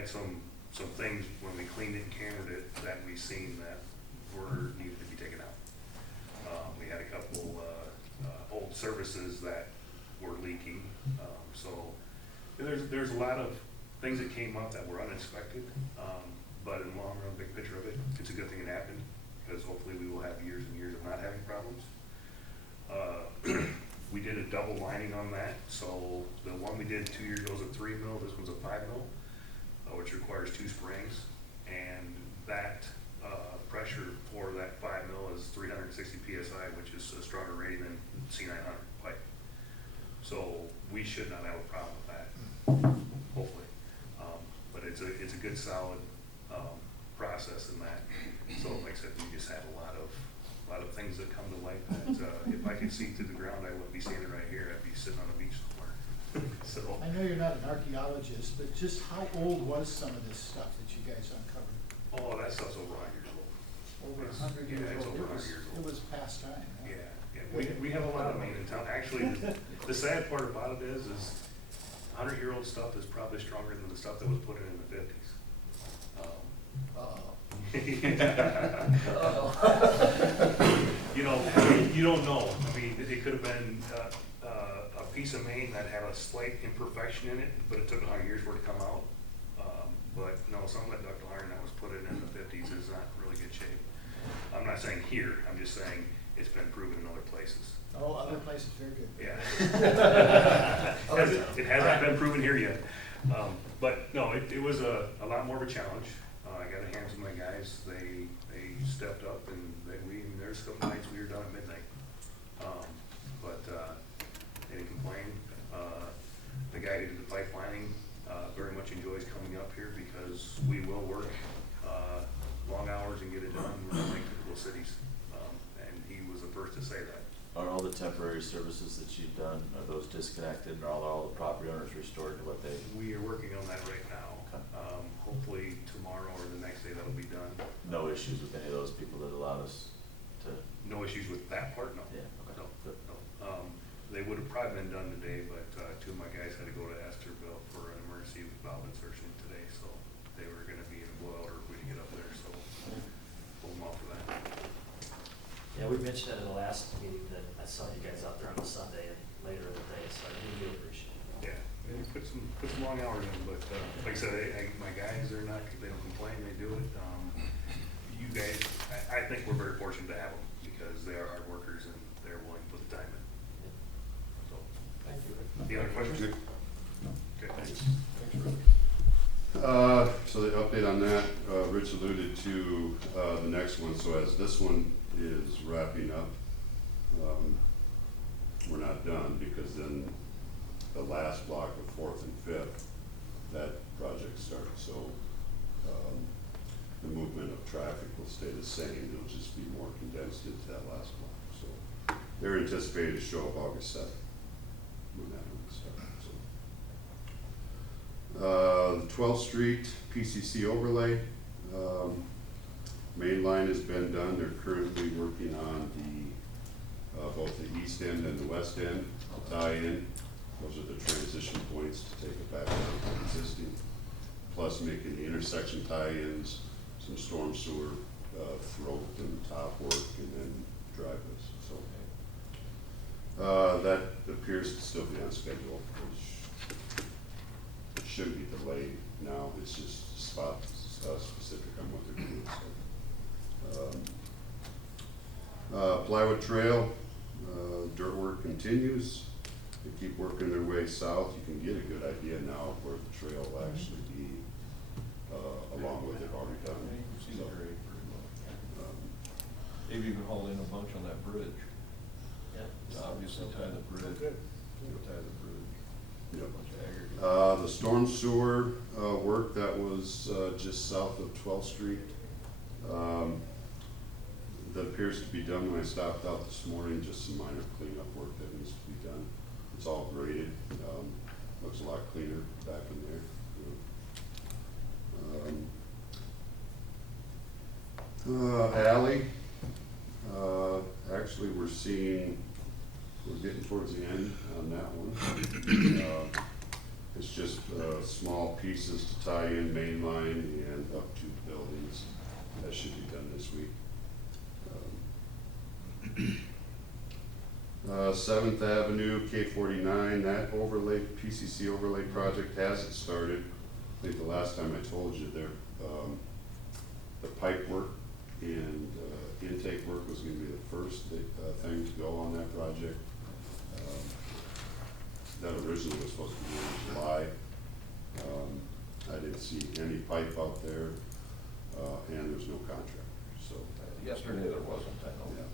had some things when we cleaned it and cambered it that we seen that were needed to be taken out. We had a couple, old services that were leaking, so there's a lot of things that came up that were unexpected, but in the long run, big picture of it, it's a good thing it happened, because hopefully we will have years and years of not having problems. We did a double lining on that, so the one we did 2 years ago was a 3 mil, this one's a 5 mil, which requires 2 springs, and that pressure for that 5 mil is 360 PSI, which is a stronger rating than C900 pipe. So we should not have a problem with that, hopefully. But it's a good solid process in that. So like I said, we just had a lot of things that come to light that if I could see through the ground, I wouldn't be standing right here. I'd be sitting on a beach somewhere. So I know you're not an archaeologist, but just how old was some of this stuff that you guys uncovered? oh, that stuff's over 100 years old. Over It's- 100 yeah, years it's old. over 100 years It old. was past time. Huh? Yeah. We have a lot of them in town. Actually, the sad part about it is 100-year-old stuff is probably stronger than the stuff that was put in the 50s. You know, you don't know. I mean, it could have been a piece of Maine that had a slight imperfection in it, but it took 100 years for it to come out. But no, some of that ductile iron that was put in the 50s is not in really good shape. I'm not saying here, I'm just saying it's been proven in other places. Oh, other places, very good. Yeah. It hasn't been proven here yet. But no, it was a lot more of a challenge. I got to hand it to my guys. They stepped up, and there's some nights we were done at midnight. But they didn't complain. The guy who did the pipelining very much enjoys coming up here because we will work long hours and get it done. We're like typical cities. And he was the first to say that. Are all the temporary services that you've done, are those disconnected, and are all the property owners restored to what they? We are working on that right now. Okay. Hopefully tomorrow or the next day that'll be done. No issues with any of those people that allowed us to? No issues with that part, no. Yeah, okay. No, Good. no. They would have probably been done today, but two of my guys had to go to Esterville for an emergency valve insertion today, so they were gonna be in a blowout or if we didn't get up there, so hold them off for that. Yeah, we mentioned it in the last meeting that I saw you guys out there on a Sunday and later in the day, so I really do appreciate it. Yeah, they put some long hours in, but like I said, my guys, they don't complain, they do it. You guys, I think we're very fortunate to have them because they are hard workers and they're willing to put the time in. So, Thank you. any other questions? Okay, thanks. So the update on that, Rich alluded to the next one, so as this one is wrapping up, we're not done because then the last block of 4th and 5th, that project starts, so the movement of traffic will stay the same, it'll just be more condensed into that last block, so they're anticipated to show up August 7th when that one starts, so. The 12th Street PCC overlay, main line has been done. They're currently working on the both the east end and the west end tie-in. Those are the transition points to take it back down to existing. Plus making the intersection tie-ins, some storm sewer throat and top work, and then driveways. So that appears to still be on schedule. It shouldn't be delayed now, it's just spot specific on what they're doing, so. Plywood Trail, dirt work continues. They keep working their way south. You can get a good idea now of where the trail will actually be, along with it already done. You've seen the So, grade pretty much. um, They've even hauled in a bunch on that bridge. Yeah. To obviously tie the bridge. Good. Tie the bridge. Yep. A bunch of aggregate. The storm sewer work that was just south of 12th Street, that appears to be done when I stopped out this morning, just some minor cleanup work that needs to be done. It's all graded, looks a lot cleaner back in there. Alley, actually we're getting towards the end on that one. It's just a small pieces to tie in main line and up to buildings. That should be done this week. 7th Avenue, K-49, that overlay, PCC overlay project hasn't started. I think the last time I told you there, the pipe work and intake work was gonna be the first thing to go on that project. That originally was supposed to be in July. I didn't see any pipe out there, and there's no contractor, so. Yesterday there wasn't, I know. Yeah.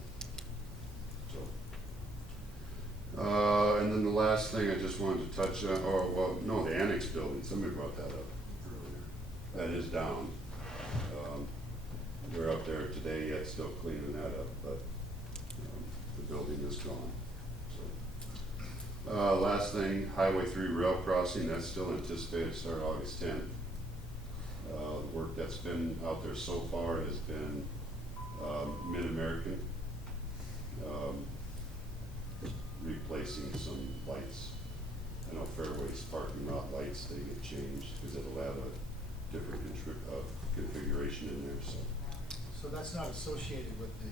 So. And then the last thing I just wanted to touch on, the annex building, somebody brought that up earlier. That is down. We're up there today yet, still cleaning that up, but, the building is gone, so. Last thing, Highway 3 rail crossing, that's still anticipated to start August 10th. The work that's been out there so far has been, Mid-American, replacing some lights. I know Fairway's parking lot lights, they get changed, because it'll have a different configuration in there, so. So that's not associated with the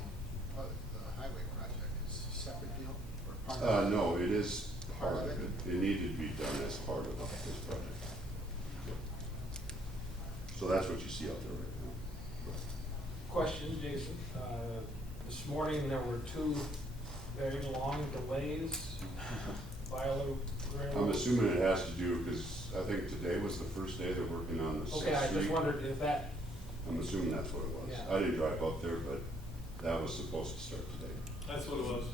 highway project, it's a separate deal or part of it? No, it is part of it. It needed to be done as part of this project. So that's what you see out there right now. Question, Jason. This morning, there were 2 very long delays. Viola Railroad. I'm assuming it has to do, because I think today was the first day they're working on the 6th Street. Okay, I just wondered if that, I'm assuming that's what it was. Yeah. I didn't drive up there, but that was supposed to start today. That's what it was.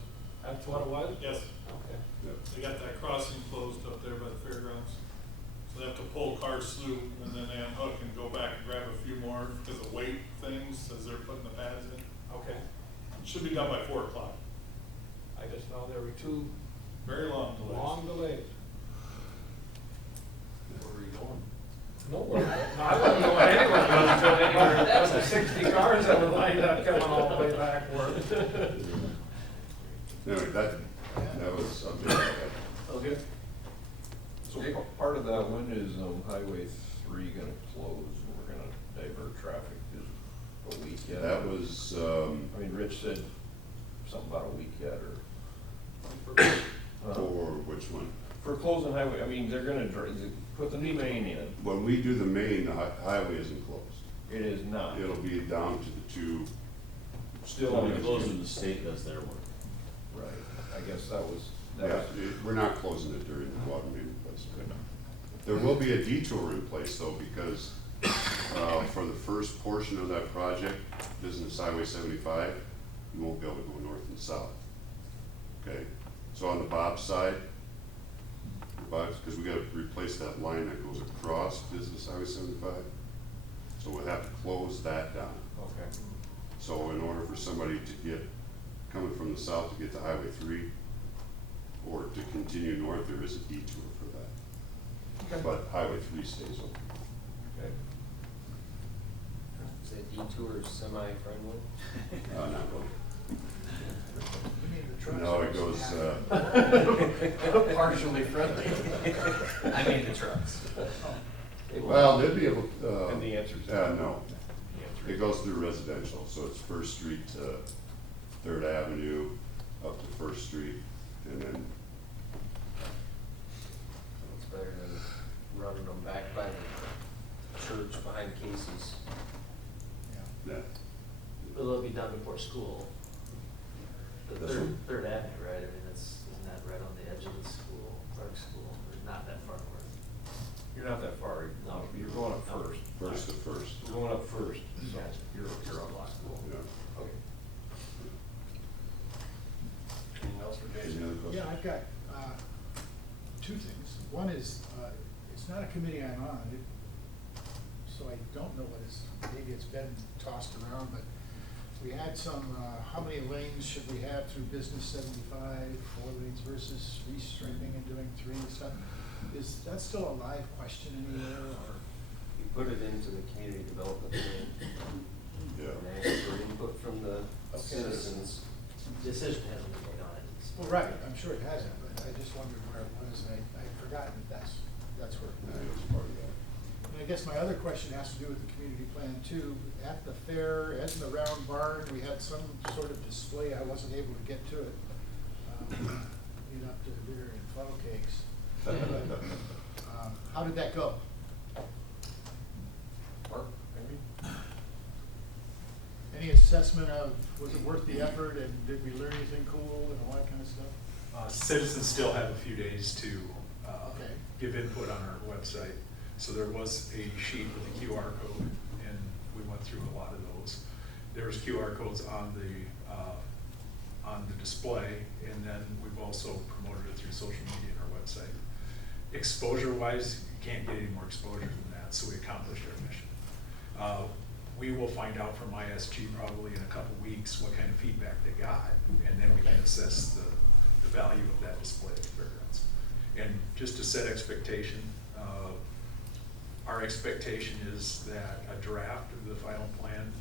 that's what it was? Yes, Okay. Yep. they got that crossing closed up there by the fairgrounds. So they have to pull cars through and then they unhook and go back and grab a few more because of weight things as they're putting the pads in. Okay. It should be done by 4 o'clock. I just know there were 2 Very long delays. long delays. Where were you going? Nowhere. No, I wasn't going anywhere. I wasn't going anywhere. That was the 60 cars that were lined up coming all the way backward. Anyway, that was something like that. Okay. So part of that, when is Highway 3 gonna close, and we're gonna divert traffic, is a week yet? That was, I mean, Rich said something about a week yet, or? for which one? For closing highway, I mean, they're gonna put the new main in, When we do the main, the highway isn't closed. it is not. It'll be down to the 2. Still When on we the close when the state does their work. Right, I guess that was. Yeah, we're not closing it during the water main replacement. There will be a detour in place though, because, for the first portion of that project, Business Highway 75, you won't be able to go north and south. Okay, so on the Bob's side, because we gotta replace that line that goes across Business Highway 75, so we'll have to close that down. Okay. So in order for somebody to get, coming from the south to get to Highway 3, or to continue north, there is a detour for that. Okay. But Highway 3 stays open. Okay. Is that detour semi-friendly? Not really. You mean the trucks? No, it goes, Partially friendly. I mean the trucks. well, they'll be able, And the answer's no. The answer It goes through residential, so it's First Street to 3rd Avenue, up to First Street, and then, It's better than running them back by the church behind Casey's. Yeah. yeah. But it'll be done before school. The That's third Avenue, right? I mean, isn't that right on the edge of the school, Clark School, or not that far north? You're not that far, No. you're going up first. First to First, You're going up first, so Gotcha. you're on Lock School. yeah. Okay. Anything else for Any Jason? other questions? Yeah, I've got 2 things. One is, it's not a committee I'm on, so I don't know what it's, maybe it's been tossed around, but we had some, how many lanes should we have through Business 75, 4 lanes versus restriping and doing 3 and stuff? Is that still a live question anywhere, or? You put it into the community development plan Yeah. and ask for input from the citizens. Decision hasn't been made on it. Well, right, I'm sure it hasn't, but I just wondered where it was, and I'd forgotten that that's where. Yeah, it was part of that. I guess my other question has to do with the community plan too. At the fair, as in the round barn, we had some sort of display. I wasn't able to get to it. Eat up to the beer and funnel cakes. But, how did that go? Mark, maybe? Any assessment of, was it worth the effort, and did we learn anything cool and all that kind of stuff? Citizens still have a few days to Okay. give input on our website. So there was a sheet with a QR code, and we went through a lot of those. There was QR codes on the display, and then we've also promoted it through social media and our website. Exposure-wise, you can't get any more exposure than that, so we accomplished our mission. We will find out from ISG probably in a couple weeks what kind of feedback they got, and then we can assess the value of that display at the fairgrounds. And just to set expectation, our expectation is that a draft of the final plan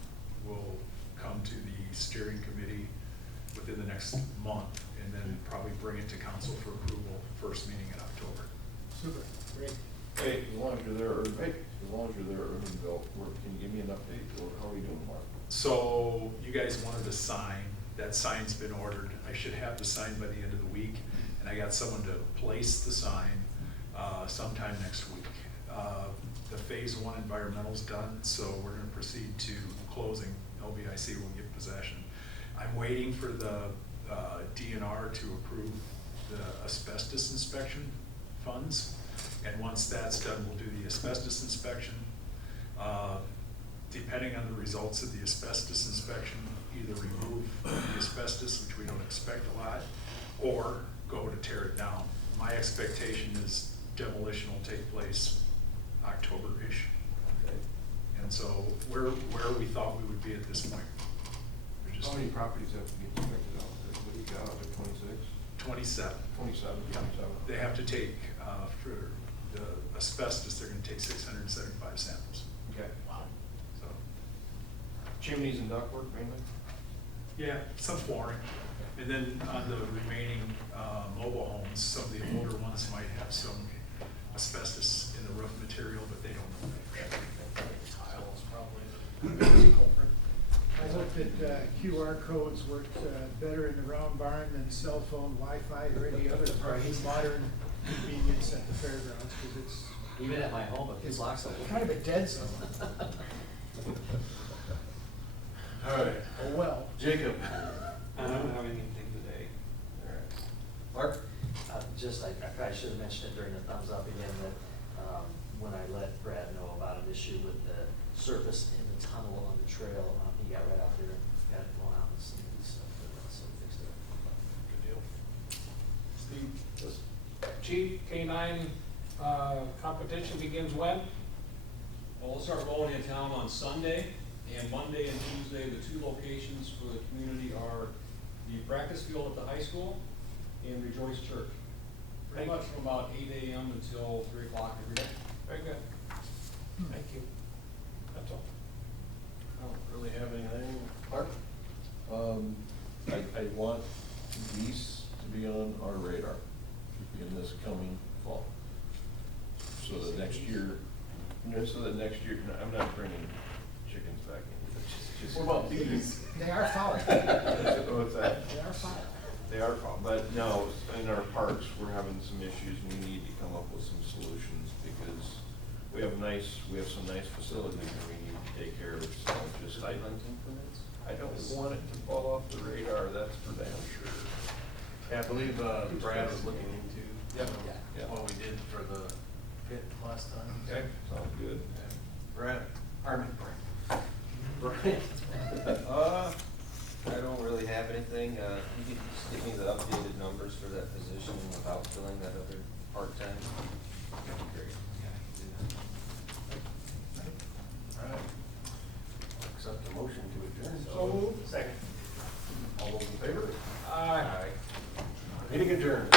will come to the steering committee within the next month, and then probably bring it to council for approval first meeting in October. Super, great. Hey, as long as you're there, Urbanville, can you give me an update, or how are you doing, Mark? So you guys wanted a sign. That sign's been ordered. I should have the sign by the end of the week, and I got someone to place the sign sometime next week. The phase 1 environmental's done, so we're gonna proceed to closing. LBIC will get possession. I'm waiting for the DNR to approve the asbestos inspection funds. And once that's done, we'll do the asbestos inspection. Depending on the results of the asbestos inspection, either remove the asbestos, which we don't expect a lot, or go to tear it down. My expectation is demolition will take place October-ish. Okay. And so where we thought we would be at this point. We're just How many properties have to be inspected out there? What do you got, like 26? 27. 27, Yeah. 27. They have to take, for the asbestos, they're gonna take 675 samples. Okay. Wow. So, Chimneys and ductwork mainly? yeah, some flooring. And then on the remaining mobile homes, some of the older ones might have some asbestos in the roof material, but they don't know that. Tiles probably the biggest culprit. I hope that QR codes worked better in the round barn than cell phone, Wi-Fi, or any other modern convenience at the fairgrounds, because it's Even at my home, it gets locked up. kind of a dead zone. All right. Oh, well. Jacob? I don't have anything today. All right. Mark? I probably should have mentioned it during the thumbs up again, that when I let Brad know about an issue with the surface in the tunnel on the trail, he got right out there and got it blown out and some of these stuff, so we fixed it. Good deal. Steve? Chief, K-9 competition begins when? Well, we'll start rolling in town on Sunday, and Monday and Tuesday, the two locations for the community are the practice field at the high school and Rejoice Church. Pretty much from about 8 AM until 3 o'clock every day. Very good. Thank you. That's all. I don't really have anything. Mark? I want geese to be on our radar in this coming fall. So that next year, I'm not bringing chickens back in. It's just- What about bees? They are foul. What's that? They are foul. They are, but no, in our parks, we're having some issues, we need to come up with some solutions, because we have some nice facilities, and we need to take care of it, so just, I don't want it to fall off the radar, that's for damn sure. Yeah, I believe Brad was looking into Yeah. what we did for the pit last time. Okay, sounds good. Brad, Brian. I don't really have anything. You could just give me the updated numbers for that position without filling that other part-time. That'd be great. All right. Accept the motion to adjourn. So moved. Second. All those in favor? Aye. Meeting adjourned.